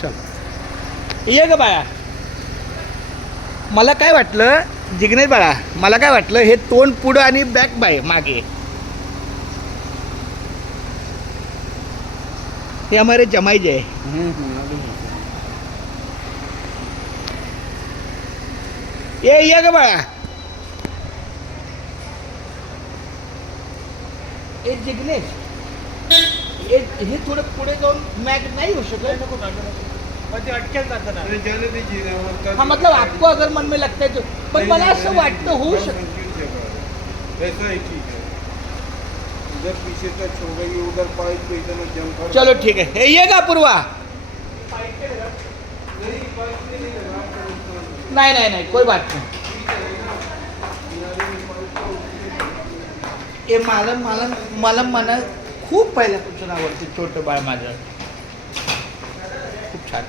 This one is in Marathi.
चल ये ग बाळा. मला काय वाटलं जिग्नेश बाळा, मला काय वाटलं हे तोंड पुढं आणि बॅक बाय मागे. हे हमारे जमाई जे ये ग बाळा. ए जिग्नेश, हे थोडं पुढे जाऊन मॅच नहीं हो शकत. हाँ मतलब आपको अगर मन में लगता है तो, पण मला असं वाटतं होऊ शकतं. ऐसा ही ठीक है. उधर पीछे तक छोड़ेगी, उधर पाइप पे इतना जंप. चलो ठीक है, ये का पूर्वा. नहीं नहीं नहीं कोई बात नहीं. हे मला मला मला मना खूप पहिल्यापासून आवडते छोटं बाळ माझं. खूप छान.